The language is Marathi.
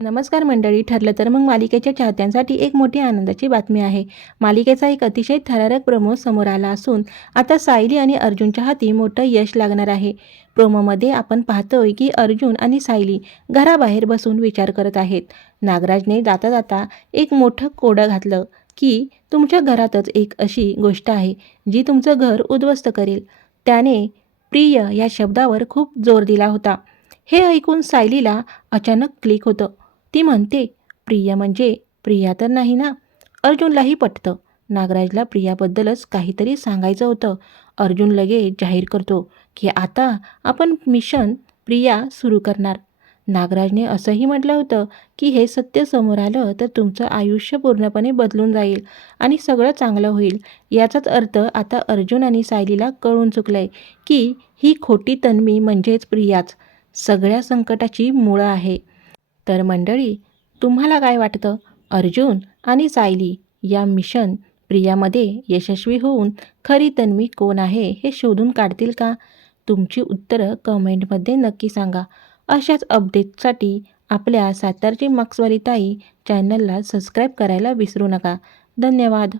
नमस्कार मंडळी. ठरलं तर मग मालिकेच्या चाहत्यांसाठी एक मोठी आनंदाची बातमी आहे. मालिकेचा एक अतिशय थरारक प्रोमो समोर आला असून आता सायली आणि अर्जुनच्या हाती मोठं यश लागणार आहे. प्रोमोमध्ये आपण पाहतोय की अर्जुन आणि सायली घराबाहेर बसून विचार करत आहेत. नागराजने जाता जाता एक मोठं कोडं घातलं की तुमच्या घरातच एक अशी गोष्ट आहे जी तुमचं घर उद्ध्वस्त करेल. त्याने प्रिय या शब्दावर खूप जोर दिला होता. हे ऐकून सायलीला अचानक क्लिक होतं. ती म्हणते, प्रिया म्हणजे प्रिया तर नाही ना? अर्जुनलाही पटतं. नागराजला प्रियाबद्दलच काहीतरी सांगायचं होतं. अर्जुन लगेच जाहीर करतो की आता आपण मिशन प्रिया सुरू करणार. नागराजने असंही म्हटलं होतं की हे सत्य समोर आलं तर तुमचं आयुष्य पूर्णपणे बदलून जाईल आणि सगळं चांगलं होईल. याचाच अर्थ आता अर्जुन आणि सायलीला कळून चुकलंय की ही खोटी तन्वी म्हणजेच प्रियाच सगळ्या संकटाची मुळं आहे. तर मंडळी, तुम्हाला काय वाटतं? अर्जुन आणि सायली या मिशन प्रियामध्ये यशस्वी होऊन खरी तन्वी कोण आहे हे शोधून काढतील का? तुमची उत्तरं कमेंटमध्ये नक्की सांगा. अशाच अपडेटसाठी आपल्या सातारची मार्क्सवाली ताई चॅनलला सबस्क्राईब करायला विसरू नका. धन्यवाद.